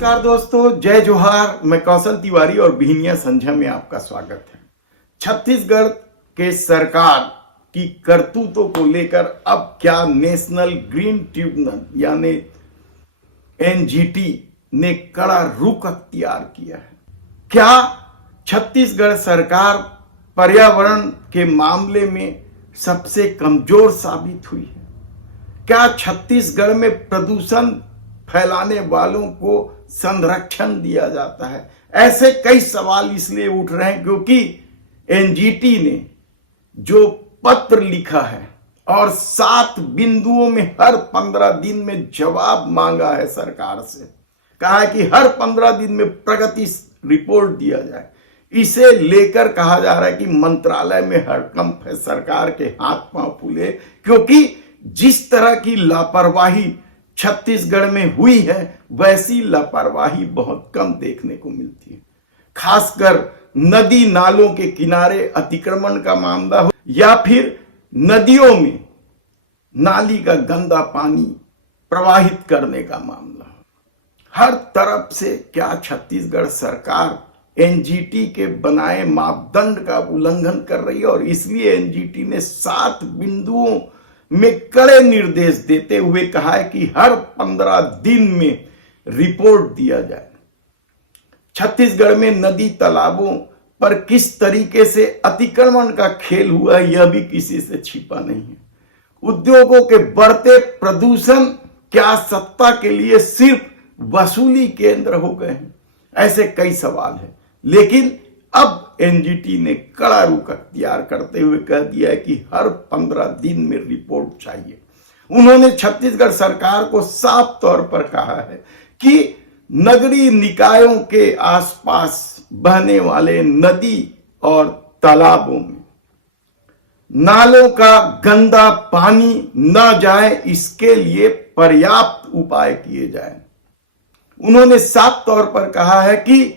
नमस्कार दोस्तों, जय जोहार। मैं कौशल तिवारी और बिहनिया संझा में आपका स्वागत है। छत्तीसगढ़ के सरकार की करतूतों को लेकर अब क्या नेशनल ग्रीन ट्रिब्यूनल यानी एनजीटी ने कड़ा रुख अख्तियार किया है। क्या छत्तीसगढ़ सरकार पर्यावरण के मामले में सबसे कमजोर साबित हुई है? क्या छत्तीसगढ़ में प्रदूषण फैलाने वालों को संरक्षण दिया जाता है? ऐसे कई सवाल इसलिए उठ रहे हैं क्योंकि एनजीटी ने जो पत्र लिखा है और 7 बिंदुओं में हर 15 दिन में जवाब मांगा है सरकार से, कहा है कि हर 15 दिन में प्रगति रिपोर्ट दिया जाए। इसे लेकर कहा जा रहा है कि मंत्रालय में हड़कंप है, सरकार के हाथ पांव फूले, क्योंकि जिस तरह की लापरवाही छत्तीसगढ़ में हुई है वैसी लापरवाही बहुत कम देखने को मिलती है। खासकर नदी नालों के किनारे अतिक्रमण का मामला हो या फिर नदियों में नाली का गंदा पानी प्रवाहित करने का मामला हो, हर तरफ से क्या छत्तीसगढ़ सरकार एनजीटी के बनाए मापदंड का उल्लंघन कर रही है और इसलिए एनजीटी ने 7 बिंदुओं में कड़े निर्देश देते हुए कहा है कि हर 15 दिन में रिपोर्ट दिया जाए। छत्तीसगढ़ में नदी तालाबों पर किस तरीके से अतिक्रमण का खेल हुआ है यह भी किसी से छिपा नहीं है। उद्योगों के बढ़ते प्रदूषण क्या सत्ता के लिए सिर्फ वसूली केंद्र हो गए हैं? ऐसे कई सवाल हैं, लेकिन अब एनजीटी ने कड़ा रुख अख्तियार करते हुए कह दिया है कि हर 15 दिन में रिपोर्ट चाहिए। उन्होंने छत्तीसगढ़ सरकार को साफ तौर पर कहा है कि नगरीय निकायों के आसपास बहने वाले नदी और तालाबों में नालों का गंदा पानी न जाए, इसके लिए पर्याप्त उपाय किए जाएं। उन्होंने साफ तौर पर कहा है कि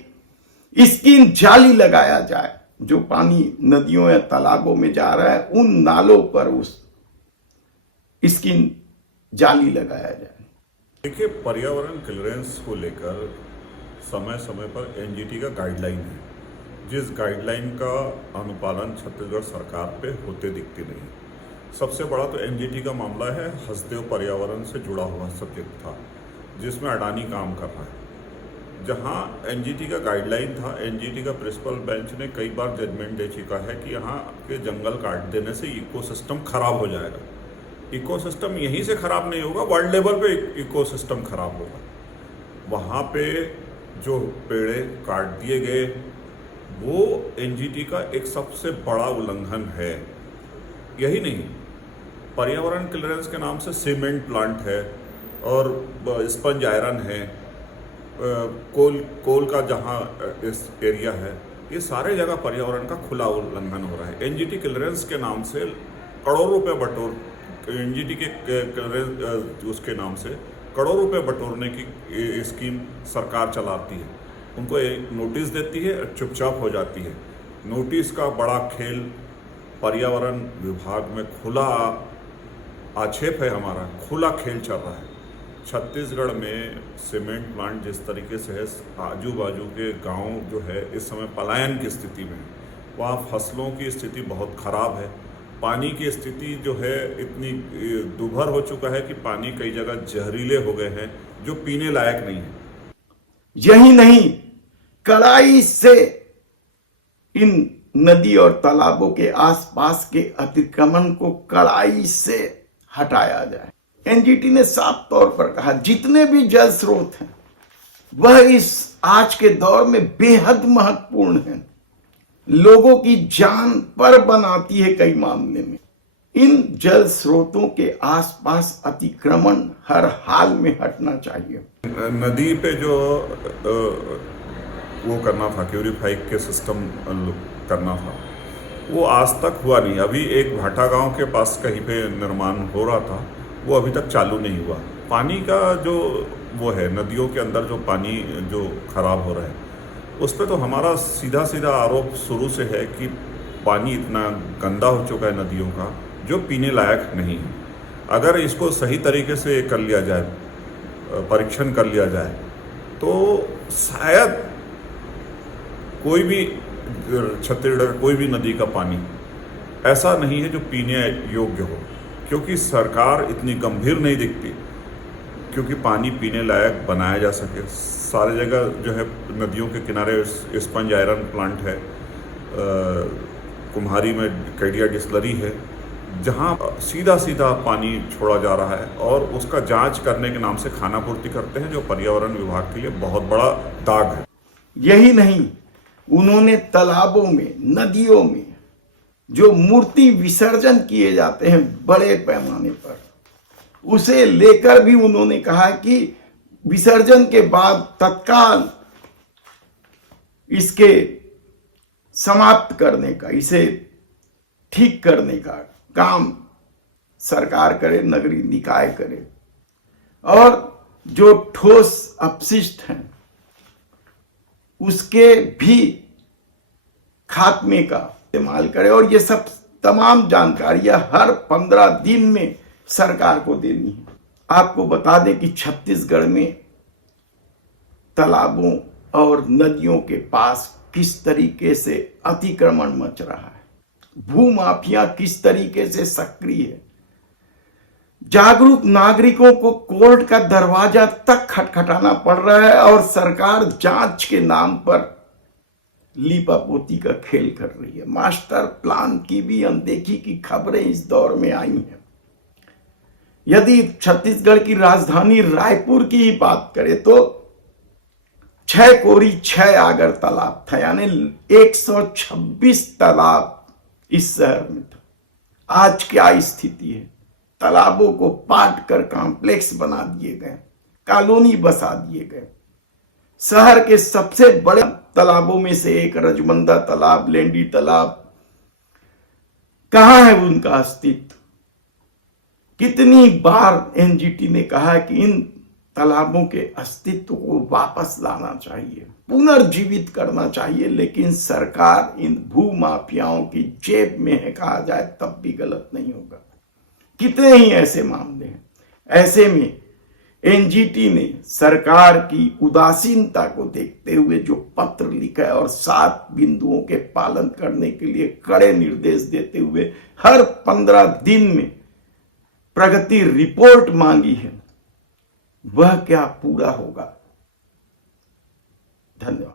स्कीन जाली लगाया जाए, जो पानी नदियों या तालाबों में जा रहा है उन नालों पर उस स्कीन जाली लगाया जाए। देखिए, पर्यावरण क्लियरेंस को लेकर समय समय पर एनजीटी का गाइडलाइन है, जिस गाइडलाइन का अनुपालन छत्तीसगढ़ सरकार पे होते दिखते नहीं। सबसे बड़ा तो एनजीटी का मामला है, हसदेव पर्यावरण से जुड़ा हुआ सब्जेक्ट था जिसमें अडानी काम कर रहा है। जहां एनजीटी का गाइडलाइन था, एनजीटी का प्रिंसिपल बेंच ने कई बार जजमेंट दे चुका है कि यहाँ के जंगल काट देने से इकोसिस्टम खराब हो जाएगा। इकोसिस्टम यहीं से खराब नहीं होगा, वर्ल्ड लेवल पे इकोसिस्टम खराब होगा। वहाँ पे जो पेड़े काट दिए गए वो एनजीटी का एक सबसे बड़ा उल्लंघन है। यही नहीं, पर्यावरण क्लियरेंस के नाम से सीमेंट प्लांट है और स्पंज आयरन है, कोल का जहाँ इस एरिया है, ये सारे जगह पर्यावरण का खुला उल्लंघन हो रहा है। एनजीटी क्लियरेंस के नाम से करोड़ों रुपए एनजीटी के क्लियरेंस उसके नाम से करोड़ों रुपए बटोरने की स्कीम सरकार चलाती है। उनको एक नोटिस देती है और चुपचाप हो जाती है। नोटिस का बड़ा खेल पर्यावरण विभाग में खुला आक्षेप है, हमारा खुला खेल चल रहा है। छत्तीसगढ़ में सीमेंट प्लांट जिस तरीके से है, आजू बाजू के गांव जो है इस समय पलायन की स्थिति में, वहाँ फसलों की स्थिति बहुत खराब है। पानी की स्थिति जो है इतनी दुभर हो चुका है कि पानी कई जगह जहरीले हो गए हैं जो पीने लायक नहीं है। यही नहीं, कड़ाई से इन नदी और तालाबों के आसपास के अतिक्रमण को कड़ाई से हटाया जाए। एनजीटी ने साफ तौर पर कहा जितने भी जल स्रोत हैं वह इस आज के दौर में बेहद महत्वपूर्ण हैं, लोगों की जान पर बनाती है कई मामले में। इन जल स्रोतों के आसपास अतिक्रमण हर हाल में हटना चाहिए। नदी पे जो वो करना था, प्यूरिफाई के सिस्टम करना था, वो आज तक हुआ नहीं। अभी एक भाटा गांव के पास कहीं पे निर्माण हो रहा था, वो अभी तक चालू नहीं हुआ। पानी का जो वो है, नदियों के अंदर जो पानी जो खराब हो रहा है, उस पर तो हमारा सीधा सीधा आरोप शुरू से है कि पानी इतना गंदा हो चुका है नदियों का जो पीने लायक नहीं है। अगर इसको सही तरीके से कर लिया जाए, परीक्षण कर लिया जाए, तो शायद कोई भी छत्तीसगढ़ का कोई भी नदी का पानी ऐसा नहीं है जो पीने योग्य हो, क्योंकि सरकार इतनी गंभीर नहीं दिखती क्योंकि पानी पीने लायक बनाया जा सके। सारी जगह जो है नदियों के किनारे स्पंज आयरन प्लांट है, कुम्हारी में कैडिया डिस्लरी है, जहाँ सीधा सीधा पानी छोड़ा जा रहा है और उसका जांच करने के नाम से खानापूर्ति करते हैं, जो पर्यावरण विभाग के लिए बहुत बड़ा दाग है। यही नहीं, उन्होंने तालाबों में, नदियों में जो मूर्ति विसर्जन किए जाते हैं बड़े पैमाने पर, उसे लेकर भी उन्होंने कहा कि विसर्जन के बाद तत्काल इसके समाप्त करने का, इसे ठीक करने का काम सरकार करे, नगरीय निकाय करे, और जो ठोस अपशिष्ट हैं उसके भी खात्मे का इस्तेमाल करे। और ये सब तमाम जानकारियां हर 15 दिन में सरकार को देनी है। आपको बता दें कि छत्तीसगढ़ में तालाबों और नदियों के पास किस तरीके से अतिक्रमण मच रहा है, भूमाफिया किस तरीके से सक्रिय है। जागरूक नागरिकों को कोर्ट का दरवाजा तक खटखटाना पड़ रहा है और सरकार जांच के नाम पर लीपापोती का खेल कर रही है। मास्टर प्लान की भी अनदेखी की खबरें इस दौर में आई हैं। यदि छत्तीसगढ़ की राजधानी रायपुर की ही बात करें तो 6 कोरी 6 आगर तालाब था, यानी 126 तालाब इस शहर में था। आज क्या स्थिति है? तालाबों को पाट कर कॉम्प्लेक्स बना दिए गए, कॉलोनी बसा दिए गए। शहर के सबसे बड़े तालाबों में से एक रजमंदा तालाब, लेंडी तालाब, कहां है उनका अस्तित्व? कितनी बार एनजीटी ने कहा कि इन तालाबों के अस्तित्व को वापस लाना चाहिए, पुनर्जीवित करना चाहिए, लेकिन सरकार इन भूमाफियाओं की जेब में है कहा जाए तब भी गलत नहीं होगा। कितने ही ऐसे मामले हैं। ऐसे में एनजीटी ने सरकार की उदासीनता को देखते हुए जो पत्र लिखा है और 7 बिंदुओं के पालन करने के लिए कड़े निर्देश देते हुए हर 15 दिन में प्रगति रिपोर्ट मांगी है, वह क्या पूरा होगा? धन्यवाद।